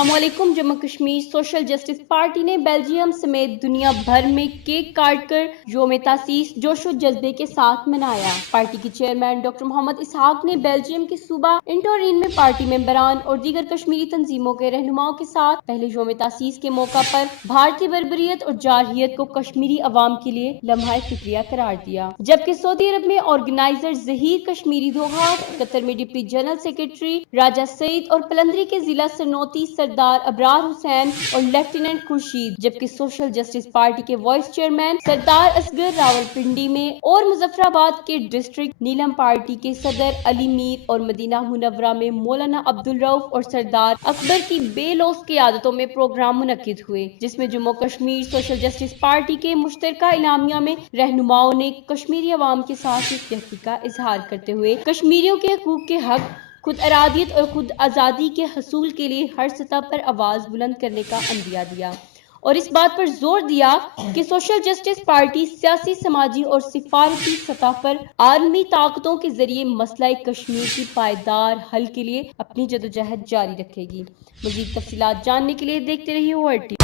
السلام علیکم۔ Jammu Kashmir social justice party نے بیلجیم سمیت دنیا بھر میں کیک کاٹ کر یوم تاسیس جوش و جذبے کے ساتھ منایا۔ پارٹی کے چیئرمین ڈاکٹر محمد اسحاق نے بیلجیم کے صوبہ انٹورین میں پارٹی ممبران اور دیگر کشمیری تنظیموں کے رہنماؤں کے ساتھ پہلے یوم تاسیس کے موقع پر بھارتی بربریت اور جارحیت کو کشمیری عوام کے لیے لمحہ فکریہ قرار دیا، جبکہ سعودی عرب میں آرگنائزر ظہیر کشمیری دوحہ، قطر میں ڈپٹی جنرل سیکرٹری راجہ سعید اور پلندری کے ضلع سرنوتی سردار ابرار حسین اور لیفٹیننٹ خورشید، جبکہ سوشل جسٹس پارٹی کے وائس چیئرمین سردار اصغر راولپنڈی میں اور مظفر آباد کے ڈسٹرکٹ نیلم پارٹی کے صدر علی میر اور مدینہ منورہ میں مولانا عبدالرؤف اور سردار اکبر کی بے لوث قیادتوں میں پروگرام منعقد ہوئے، جس میں Jammu Kashmir social justice party کے مشترکہ اعلامیہ میں رہنماؤں نے کشمیری عوام کے ساتھ یکجہتی کا اظہار کرتے ہوئے کشمیریوں کے حقوق کے حق، خود ارادیت اور خود آزادی کے حصول کے لیے ہر سطح پر آواز بلند کرنے کا عندیہ دیا اور اس بات پر زور دیا کہ سوشل جسٹس پارٹی سیاسی، سماجی اور سفارتی سطح پر عالمی طاقتوں کے ذریعے مسئلہ کشمیر کی پائیدار حل کے لیے اپنی جدوجہد جاری رکھے گی۔ مزید تفصیلات جاننے کے لیے دیکھتے رہیے ORT۔